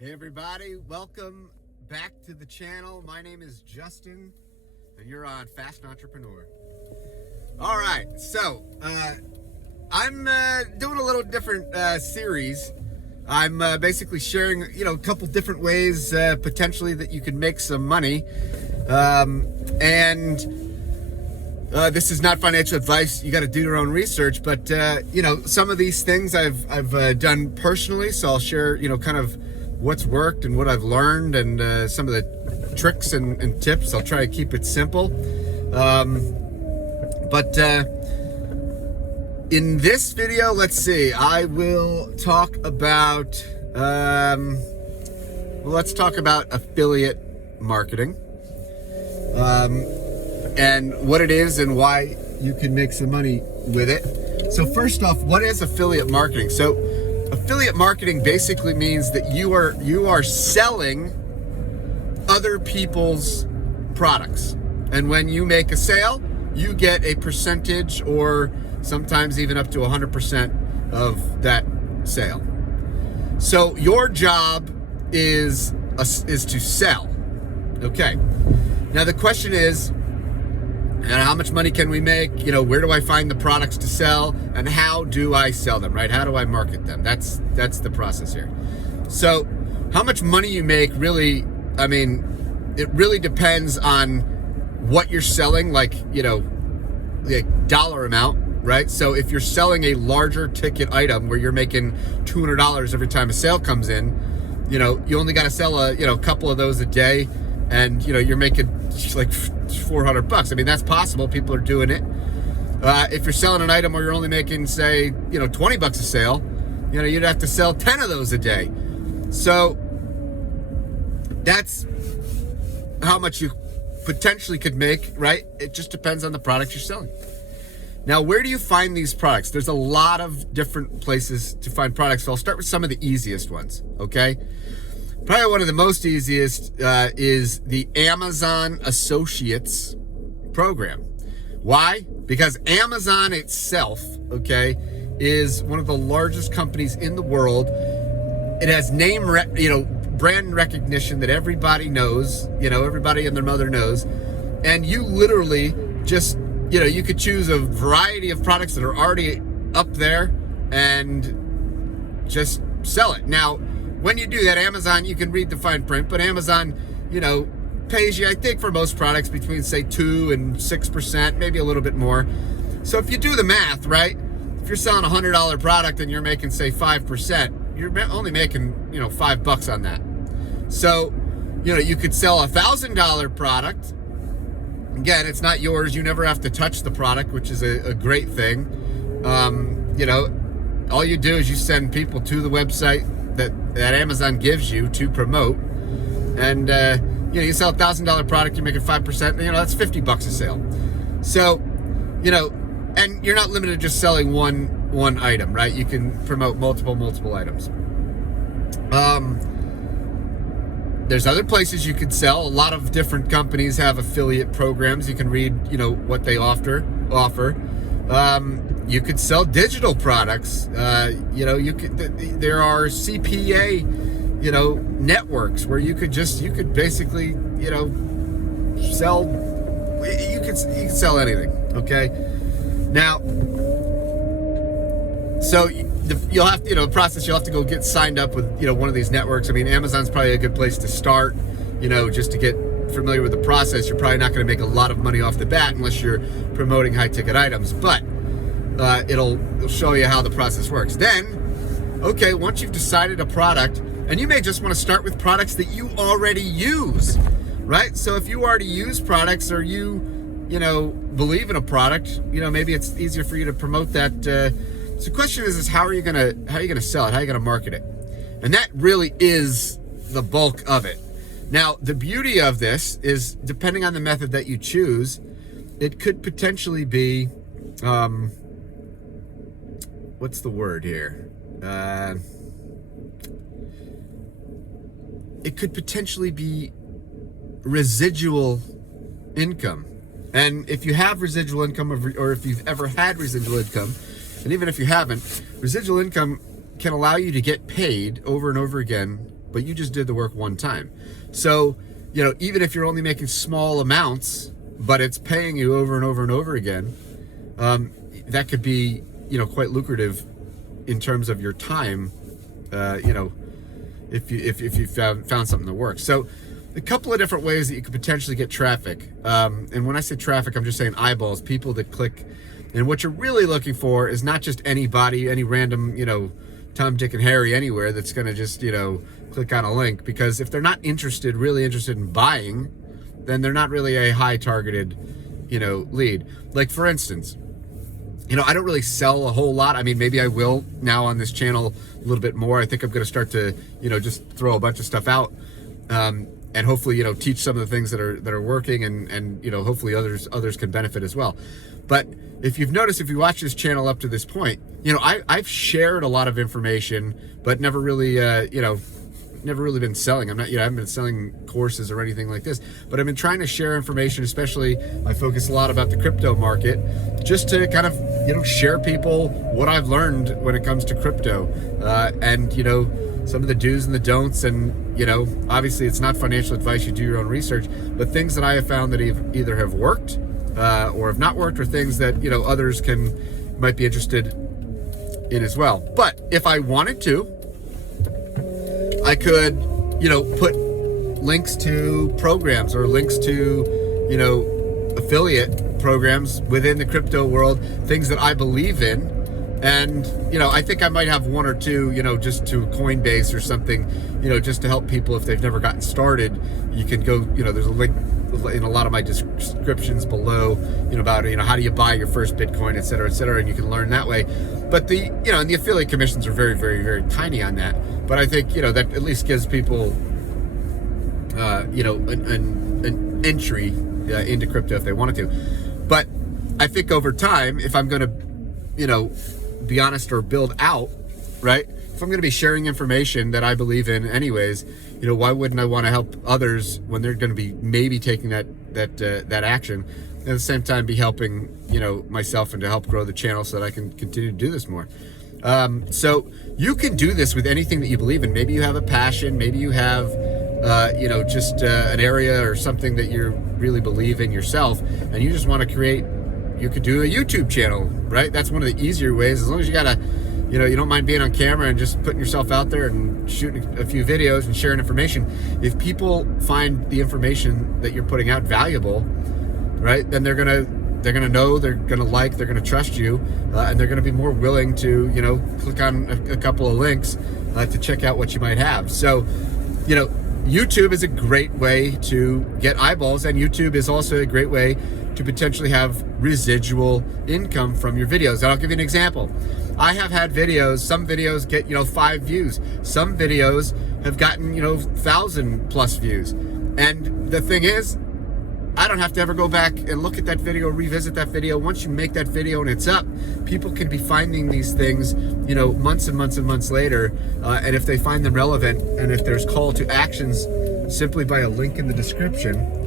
Hey everybody, welcome back to the channel. My name is Justin and you're on Fast Entrepreneur. All right, so I'm doing a little different series. I'm basically sharing, a couple different ways potentially that you can make some money. This is not financial advice. You got to do your own research, but some of these things I've done personally, so I'll share, kind of what's worked and what I've learned and some of the tricks and tips. I'll try to keep it simple. In this video, let's see, I will talk about, let's talk about affiliate marketing and what it is and why you can make some money with it. So first off, what is affiliate marketing? So affiliate marketing basically means that you are selling other people's products. And when you make a sale, you get a percentage or sometimes even up to 100% of that sale. So your job is to sell. Okay. Now the question is, how much money can we make? Where do I find the products to sell? And how do I sell them, right? How do I market them? That's the process here. So how much money you make really, it really depends on what you're selling, like, the dollar amount, right? So if you're selling a larger ticket item where you're making $200 every time a sale comes in, you only got to sell a couple of those a day, and you're making like $400. That's possible. People are doing it. If you're selling an item where you're only making, say, $20 a sale, you'd have to sell 10 of those a day. So that's how much you potentially could make, right? It just depends on the product you're selling. Now, where do you find these products? There's a lot of different places to find products. So I'll start with some of the easiest ones, okay? Probably one of the most easiest is the Amazon Associates program. Why? Because Amazon itself, okay, is one of the largest companies in the world. It has brand recognition that everybody knows, everybody and their mother knows. And you literally just, you could choose a variety of products that are already up there and just sell it. Now, when you do that, Amazon, you can read the fine print, but Amazon, pays you, I think, for most products between, say, 2 and 6%, maybe a little bit more. So if you do the math, right, if you're selling a $100 product and you're making, say, 5%, you're only making, $5 on that. So, you could sell a $1,000 product. Again, it's not yours. You never have to touch the product, which is a great thing. All you do is you send people to the website that Amazon gives you to promote, and you sell a $1,000 product, you're making 5%. That's $50 a sale. So, and you're not limited to just selling one item, right? You can promote multiple items. There's other places you could sell. A lot of different companies have affiliate programs. You can read, what they offer. You could sell digital products. You could. There are CPA, networks where you could basically, sell. You could sell anything. Okay. Now, so you'll have to, process. You'll have to go get signed up with, one of these networks. Amazon's probably a good place to start. Just to get familiar with the process. You're probably not going to make a lot of money off the bat unless you're promoting high ticket items, but it'll show you how the process works. Then, okay, once you've decided a product, and you may just want to start with products that you already use, right? So if you already use products, or you believe in a product, maybe it's easier for you to promote that. So the question is how are you gonna sell it? How are you gonna market it? And that really is the bulk of it. Now, the beauty of this is, depending on the method that you choose, it could potentially be, what's the word here? It could potentially be residual income. And if you have residual income, or if you've ever had residual income, and even if you haven't, residual income can allow you to get paid over and over again but you just did the work one time. So, even if you're only making small amounts, but it's paying you over and over and over again, that could be, quite lucrative in terms of your time, if you found something that works. So a couple of different ways that you could potentially get traffic. And when I say traffic, I'm just saying eyeballs, people that click. And what you're really looking for is not just anybody, any random, Tom, Dick, and Harry anywhere that's going to just, click on a link, because if they're not really interested in buying, then they're not really a high targeted, lead. Like, for instance, I don't really sell a whole lot. I mean, maybe I will now on this channel a little bit more. I think I'm going to start to, just throw a bunch of stuff out, and hopefully, teach some of the things that are working, and hopefully others can benefit as well. But if you've noticed, if you watch this channel up to this point, I've shared a lot of information, but never really, never really been selling. I haven't been selling courses or anything like this, but I've been trying to share information. Especially, I focus a lot about the crypto market, just to kind of, share people what I've learned when it comes to crypto, and, some of the do's and the don'ts. And, obviously it's not financial advice. You do your own research, but things that I have found that either have worked, or have not worked, or things that, others might be interested in as well. But if I wanted to, I could, put links to programs, or links to, affiliate programs within the crypto world, things that I believe in. And, I think I might have one or two, just to Coinbase or something, just to help people if they've never gotten started. You can go, there's a link in a lot of my descriptions below, about, how do you buy your first Bitcoin, et cetera, and you can learn that way. But the, and the affiliate commissions are very, very, very tiny on that. But I think, that at least gives people, an entry into crypto if they wanted to. But I think over time, if I'm going to, be honest, or build out, right? If I'm going to be sharing information that I believe in anyways, why wouldn't I want to help others when they're going to be maybe taking that action, and at the same time be helping, myself, and to help grow the channel so that I can continue to do this more. So you can do this with anything that you believe in. Maybe you have a passion, maybe you have, just an area or something that you really believe in yourself, and you just want to create. You could do a YouTube channel, right? That's one of the easier ways, as long as you got you don't mind being on camera and just putting yourself out there and shooting a few videos and sharing information. If people find the information that you're putting out valuable, right, then they're gonna know, they're gonna like, they're gonna trust you, and they're gonna be more willing to, click on a couple of links to check out what you might have. So, YouTube is a great way to get eyeballs, and YouTube is also a great way to potentially have residual income from your videos. And I'll give you an example. I have had videos, some videos get, 5 views. Some videos have gotten, 1,000+ views. And the thing is, I don't have to ever go back and look at that video, revisit that video. Once you make that video and it's up, people can be finding these things, months and months and months later. And if they find them relevant, and if there's call to actions simply by a link in the description,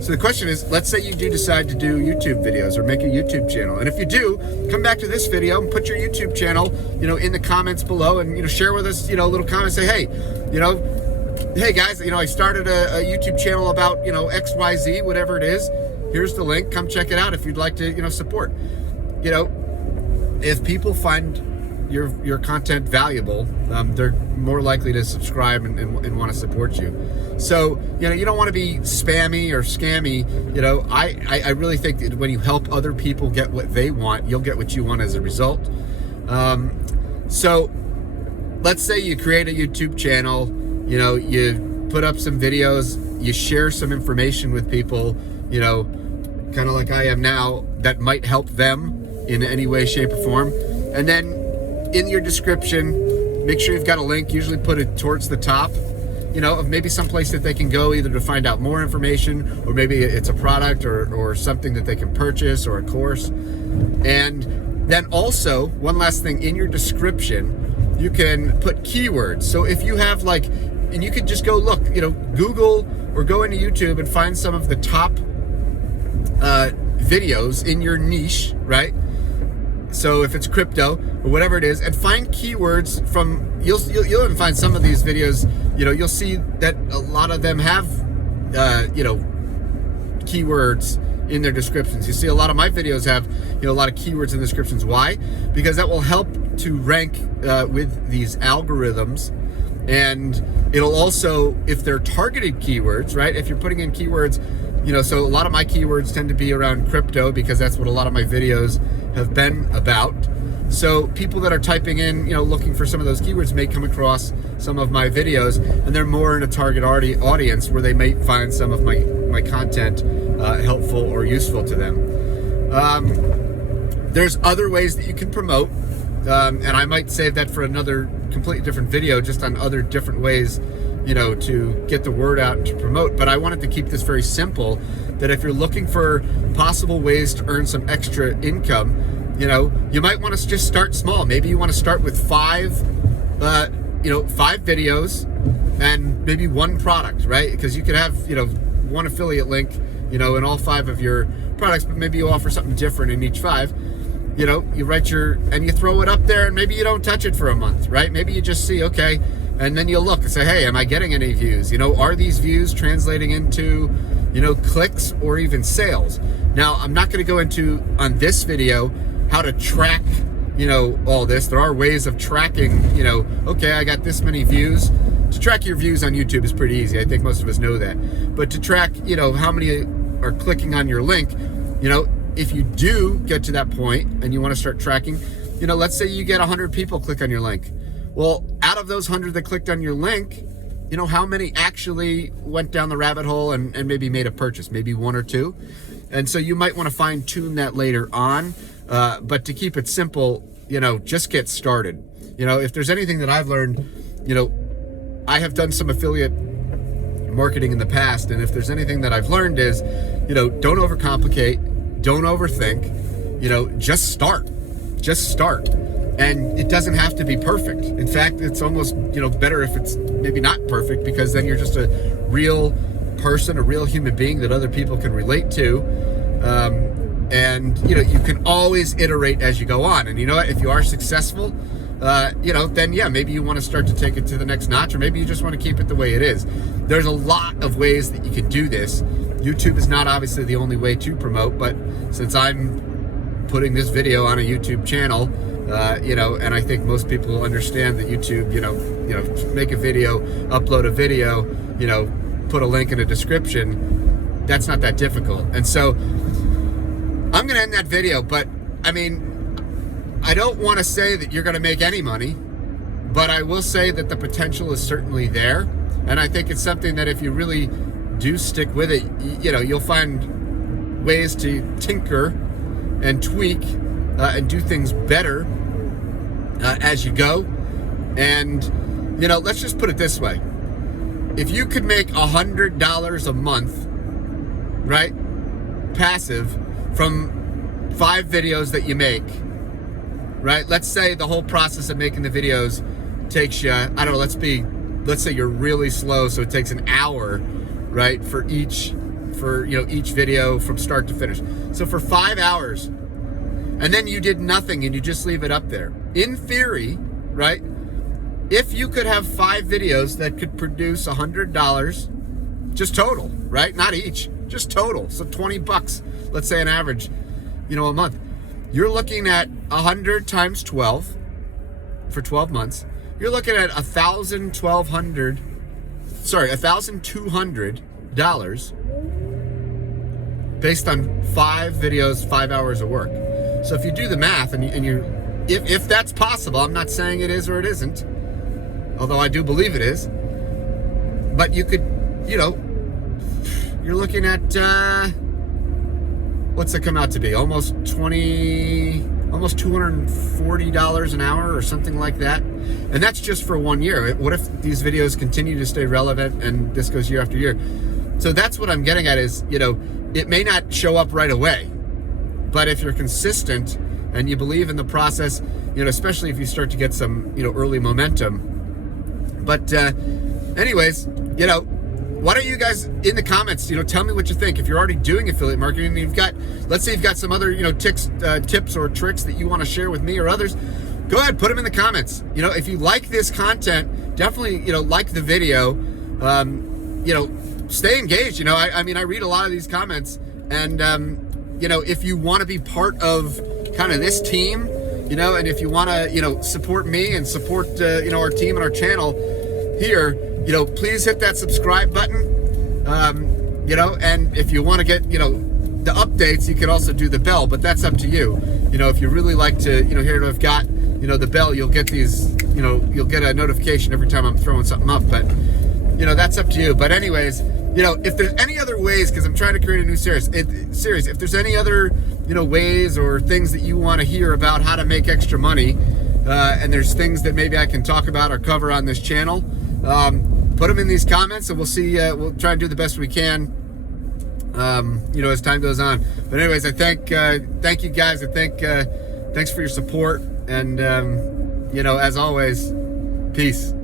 so the question is, let's say you do decide to do YouTube videos or make a YouTube channel. And if you do, come back to this video and put your YouTube channel, in the comments below, and, share with us, a little comment, say, hey, hey guys, I started a YouTube channel about, XYZ, whatever it is. Here's the link. Come check it out if you'd like to, support. If people find your content valuable, they're more likely to subscribe and want to support you. So, you don't want to be spammy or scammy. I really think that when you help other people get what they want, you'll get what you want as a result. So let's say you create a YouTube channel, you put up some videos, you share some information with people, kind of like I am now, that might help them in any way, shape, or form. And then in your description, make sure you've got a link, usually put it towards the top, of maybe someplace that they can go either to find out more information, or maybe it's a product or something that they can purchase, or a course. And then also, one last thing, in your description, you can put keywords. So if you have and you could just go look, Google or go into YouTube and find some of the top videos in your niche, right? So if it's crypto or whatever it is, and find keywords from, you'll even find some of these videos, you'll see that a lot of them have, keywords in their descriptions. You see a lot of my videos have, a lot of keywords in the descriptions. Why? Because that will help to rank with these algorithms. And it'll also, if they're targeted keywords, right? If you're putting in keywords, so a lot of my keywords tend to be around crypto because that's what a lot of my videos have been about. So people that are typing in, looking for some of those keywords may come across some of my videos, and they're more in a target audience where they may find some of my content helpful or useful to them. There's other ways that you can promote, and I might save that for another completely different video, just on other different ways to get the word out and to promote. But I wanted to keep this very simple, that if you're looking for possible ways to earn some extra income, you might want to just start small. Maybe you want to start with 5 videos and maybe 1 product, right? Because you could have, 1 affiliate link, in all 5 of your products, but maybe you offer something different in each 5. You write and you throw it up there, and maybe you don't touch it for a month, right? Maybe you just see, okay, and then you'll look and say, hey, am I getting any views? Are these views translating into, clicks or even sales? Now, I'm not going to go into, on this video, how to track, all this. There are ways of tracking, okay, I got this many views. To track your views on YouTube is pretty easy. I think most of us know that. But to track, how many are clicking on your link, if you do get to that point and you want to start tracking, let's say you get 100 people click on your link. Well, out of those 100 that clicked on your link, how many actually went down the rabbit hole and maybe made a purchase? Maybe 1 or 2. And so you might want to fine tune that later on. But to keep it simple, just get started. If there's anything that I've learned, I have done some affiliate marketing in the past. And if there's anything that I've learned is, don't overcomplicate. Don't overthink, just start. And it doesn't have to be perfect. In fact, it's almost, better if it's maybe not perfect, because then you're just a real person, a real human being that other people can relate to. And, you can always iterate as you go on. And you know what, if you are successful, then yeah, maybe you want to start to take it to the next notch, or maybe you just want to keep it the way it is. There's a lot of ways that you can do this. YouTube is not obviously the only way to promote, but since I'm putting this video on a YouTube channel, and I think most people understand that YouTube, make a video, upload a video, put a link in a description, that's not that difficult. And so I'm going to end that video, but I mean, I don't want to say that you're going to make any money, but I will say that the potential is certainly there. And I think it's something that if you really do stick with it, you'll find ways to tinker and tweak and do things better as you go. And let's just put it this way: if you could make $100 a month, right, passive, from 5 videos that you make, right? Let's say the whole process of making the videos takes you, I don't know, let's say you're really slow, so it takes an hour, right, for each video from start to finish. So for 5 hours, and then you did nothing and you just leave it up there. In theory, right, if you could have 5 videos that could produce $100, just total, right? Not each, just total. So $20, let's say an average, a month. You're looking at 100 times 12 for 12 months. You're looking at $1,200 based on 5 videos, 5 hours of work. So if you do the math and you if that's possible, I'm not saying it is or it isn't, although I do believe it is, but you could, you're looking at, what's it come out to be? Almost $240 an hour or something like that. And that's just for 1 year. What if these videos continue to stay relevant and this goes year after year? So that's what I'm getting at is, it may not show up right away, but if you're consistent and you believe in the process, especially if you start to get some, early momentum. But anyways, why don't you guys in the comments, tell me what you think. If you're already doing affiliate marketing and you've got, let's say you've got some other, tips or tricks that you want to share with me or others, go ahead, put them in the comments. If you like this content, definitely, like the video, stay engaged. I read a lot of these comments, and, if you want to be part of kind of this team, and if you want to, support me and support, our team and our channel here, please hit that subscribe button. And if you want to get, the updates, you can also do the bell, but that's up to you. If you really like to, here to have got, the bell, you'll get these, you'll get a notification every time I'm throwing something up, but, that's up to you. But anyways, if there's any other ways, because I'm trying to create a new series, if there's any other, ways or things that you want to hear about how to make extra money, and there's things that maybe I can talk about or cover on this channel, put them in these comments, and we'll see. We'll try and do the best we can, as time goes on. But anyways, I thank you guys. Thanks for your support, and as always, peace.